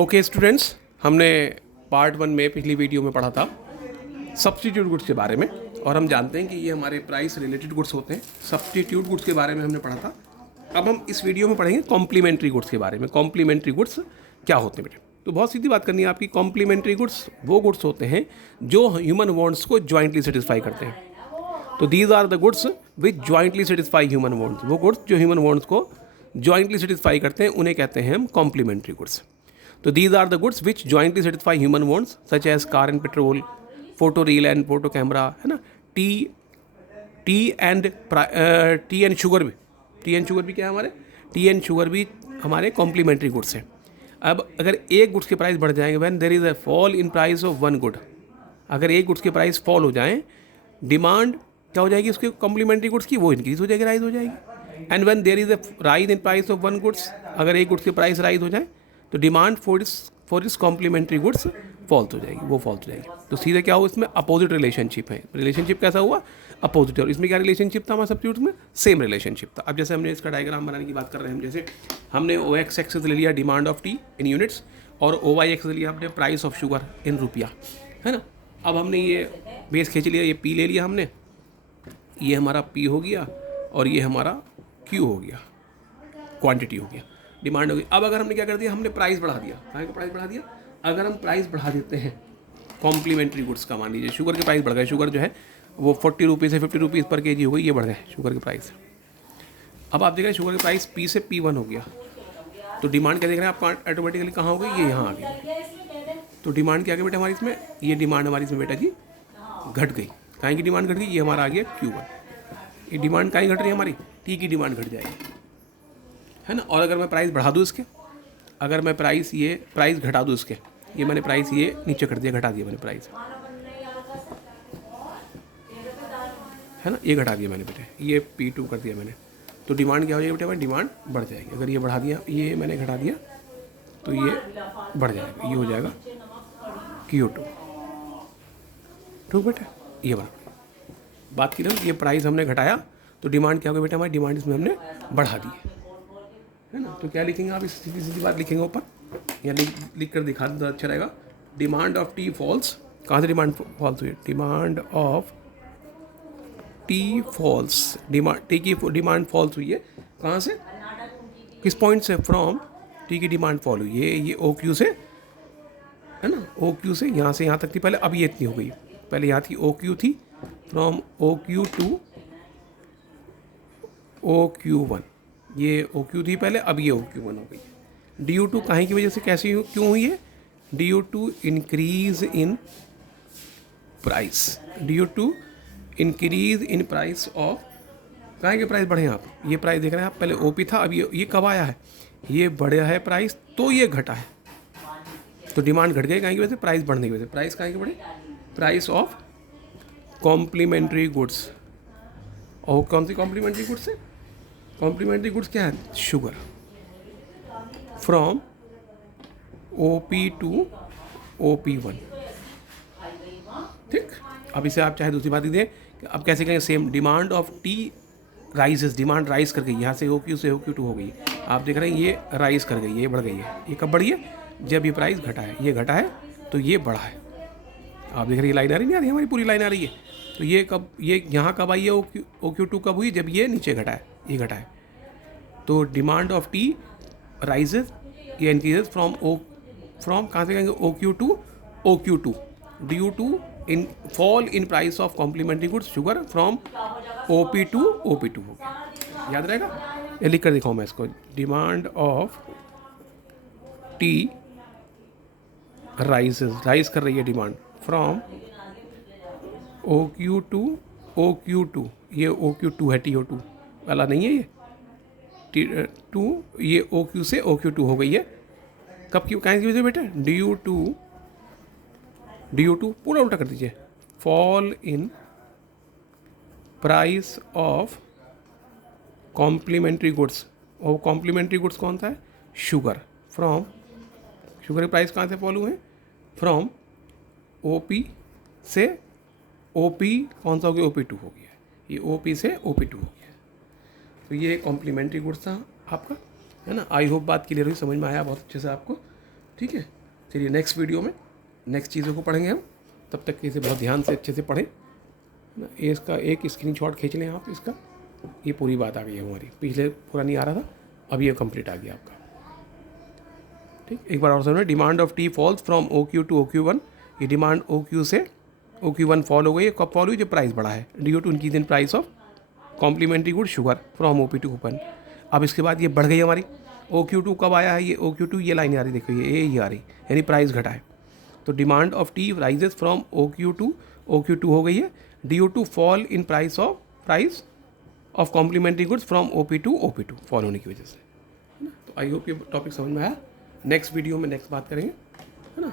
Okay students, हमने part 1 में पिछली वीडियो में पढ़ा था सब्स्टिट्यूट गुड्स के बारे में, और हम जानते हैं कि ये हमारे प्राइस रिलेटेड गुड्स होते हैं। सब्स्टिट्यूट गुड्स के बारे में हमने पढ़ा था। अब हम इस वीडियो में पढ़ेंगे कॉम्प्लीमेंट्री गुड्स के बारे में। कॉम्प्लीमेंट्री गुड्स क्या होते हैं बेटे? तो बहुत सीधी बात करनी है आपकी। कॉम्प्लीमेंट्री गुड्स वो गुड्स होते हैं जो ह्यूमन वांट्स को जॉइंटली सेटिस्फाई करते हैं। तो these are the goods which jointly satisfy human wants. वो गुड्स जो ह्यूमन वांट्स को जॉइंटली सेटिस्फाई करते हैं उन्हें कहते हैं हम कॉम्प्लीमेंट्री गुड्स। तो these are the goods which jointly satisfy human wants such as car and petrol, photo reel and photo camera, है ना। टी एंड शुगर भी, टी एंड शुगर भी क्या है हमारे? टी एंड शुगर भी हमारे कॉम्प्लीमेंट्री गुड्स हैं। अब अगर एक गुड्स के प्राइस बढ़ जाएंगे, when there is a fall in price of one good, अगर एक गुड्स के प्राइस फॉल हो जाएं, डिमांड क्या हो जाएगी उसके कॉम्प्लीमेंट्री गुड्स की? वो इंक्रीज हो जाएगी, राइज हो जाएगी। And when there is a rise in price of one goods, अगर एक गुड्स के प्राइस राइज हो जाए तो डिमांड फॉर इस कॉम्प्लीमेंट्री गुड्स फॉल्स हो जाएगी, वो फॉल्स हो जाएगी। तो सीधे क्या हुआ इसमें? अपोजिट रिलेशनशिप है। रिलेशनशिप कैसा हुआ? अपोजिट। और इसमें क्या रिलेशनशिप था हमारा सब्स्टिट्यूट में? सेम रिलेशनशिप था। अब जैसे हमने इसका डायग्राम बनाने की बात कर रहे हैं, हम जैसे हमने ओ एक्स एक्सेस ले लिया demand of T in units, और ओ वाई एक्स ले लिया हमने प्राइस ऑफ शुगर इन रुपया, है ना। अब हमने ये बेस खींच लिया, ये पी ले लिया हमने, ये हमारा पी हो गया और ये हमारा क्यू हो गया, क्वांटिटी हो गया, डिमांड हो गई। अब अगर हमने क्या कर दिया, हमने प्राइस बढ़ा दिया। कहाँ का प्राइस बढ़ा दिया? अगर हम प्राइस बढ़ा देते हैं कॉम्प्लीमेंट्री गुड्स का, मान लीजिए शुगर के प्राइस बढ़ गए, शुगर जो है वो 40 रुपीज़ से 50 रुपीज़ पर केजी हो गई, ये बढ़ गए शुगर के प्राइस। अब आप देख रहे हैं शुगर के प्राइस पी से P1 हो गया, तो डिमांड क्या देख रहे हैं आप? ऑटोमेटिकली कहाँ हो गई? ये यहाँ आ गई। तो डिमांड क्या आ गई बेटा हमारी इसमें? ये डिमांड हमारी इसमें बेटा जी घट गई। कहाँ की डिमांड घट गई? ये हमारा आ गया Q1। ये डिमांड कहाँ घट रही है हमारी? टी की डिमांड घट जाएगी, है ना। और अगर मैं प्राइस बढ़ा दूँ इसके, अगर मैं प्राइस घटा दूँ इसके, ये मैंने प्राइस ये नीचे कर दिया, घटा दिया मैंने प्राइस, है ना, ये घटा दिया मैंने बेटे, ये P2 कर दिया मैंने, तो डिमांड क्या हो जाएगी बेटे हमारी? डिमांड बढ़ जाएगी। अगर ये बढ़ा दिया, ये मैंने घटा दिया, तो ये बढ़ जाएगा, ये हो जाएगा Q2। ठीक बेटे, ये बना बात की ना, ये प्राइस हमने घटाया तो डिमांड क्या हो गई बेटा हमारी? डिमांड इसमें हमने बढ़ा दी, है ना। तो क्या लिखेंगे आप? इस सीधी सीधी बात लिखेंगे ऊपर, या लिख कर दिखा दो, अच्छा रहेगा। Demand of tea falls. कहाँ से डिमांड फॉल्स हुई? Demand of tea falls. Tea की डिमांड फॉल्स हुई है, कहाँ से? किस पॉइंट से? फ्रॉम टी की डिमांड फॉल हुई है, ये ओ क्यू से, है ना, ओ क्यू से यहाँ से यहाँ तक थी पहले, अब ये इतनी हो गई। पहले यहाँ थी ओ क्यू थी, from O Q to O Q one, ये ओ क्यू थी पहले, अब ये ओ क्यू वन हो गई। DU2 कहीं की वजह से कैसी क्यों हुई है? DU2 increase in price, DU2 increase in price of, कहाँ के प्राइस बढ़े हैं आप? ये प्राइस देख रहे हैं आप, पहले OP था, अब ये कब आया है? ये बढ़ा है प्राइस, तो ये घटा है, तो डिमांड घट गई कहीं की वजह से? प्राइस बढ़ने की वजह से। प्राइस कहाँ के बढ़े? Price of complementary goods. और कौन सी कॉम्प्लीमेंट्री गुड्स है? कॉम्प्लीमेंट्री गुड्स क्या है? Sugar, from OP to OP1। ठीक। अब इसे आप चाहे दूसरी बात ही दें, अब कैसे कहेंगे? Same demand of tea rises, demand rise कर गई, यहाँ से OQ से OQ2 हो गई। आप देख रहे हैं ये राइज कर गई है, ये बढ़ गई है। ये कब बढ़ी है? जब ये प्राइस घटा है, ये घटा है तो ये बढ़ा है। आप देख रहे हैं ये लाइन आ रही नहीं आ रही? हमारी पूरी लाइन आ रही है। तो ये कब, ये यहाँ कब आई है? OQ2 कब हुई? जब ये नीचे घटा है, ये घटा है। तो डिमांड ऑफ टी राइजेस, ये इंक्रीजेस फ्रॉम कहाँ से कहेंगे? OQ to OQ2। DU2 in fall in price of complementary goods sugar from OP to OP2 हो गया। याद रहेगा? ये लिख कर दिखाऊँ मैं इसको। डिमांड ऑफ टी राइज कर रही है demand from OQ to OQ2, ये OQ2 है, TO2 वाला नहीं है ये, T2, ये OQ से OQ2 हो गई है। कब की कहाँ की वजह से बेटा? DU2 पूरा उल्टा कर दीजिए। Fall in price of complementary goods, और कॉम्प्लीमेंट्री गुड्स कौन सा है? शुगर, फ्रॉम, शुगर के प्राइस कहाँ से फॉल हुए? फ्रॉम OP से OP, कौन सा हो गया? OP2 हो गया, ये OP से OP2 हो गया। तो ये कॉम्प्लीमेंट्री गुड्स था आपका, है ना। आई होप बात क्लियर हुई, समझ में आया बहुत अच्छे से आपको। ठीक है, चलिए नेक्स्ट वीडियो में नेक्स्ट चीज़ों को पढ़ेंगे हम। तब तक इसे बहुत ध्यान से अच्छे से पढ़ें ना। ये इसका एक स्क्रीनशॉट खींच लें आप इसका। ये पूरी बात आ गई है हमारी, पिछले पूरा नहीं आ रहा था, अब ये कंप्लीट आ गया आपका। ठीक, एक बार और सुनो। Demand of tea falls from OQ to OQ1। ये डिमांड OQ से OQ1 फॉल हो गई है। कब फॉल हुई? जब प्राइस बढ़ा है, due to increase in price of complementary good sugar from OP to OP1। अब इसके बाद ये बढ़ गई हमारी। OQ2 कब आया है? ये OQ2 ये लाइन आ रही, देखो ये आ रही, यानी प्राइस घटा है। तो demand of tea rises from OQ2, OQ2 हो गई है, due to fall in price of complementary goods from OP to OP2 fall होने की वजह से, है ना। तो आई होप ये टॉपिक समझ में आया। नेक्स्ट वीडियो में नेक्स्ट बात करेंगे, है ना।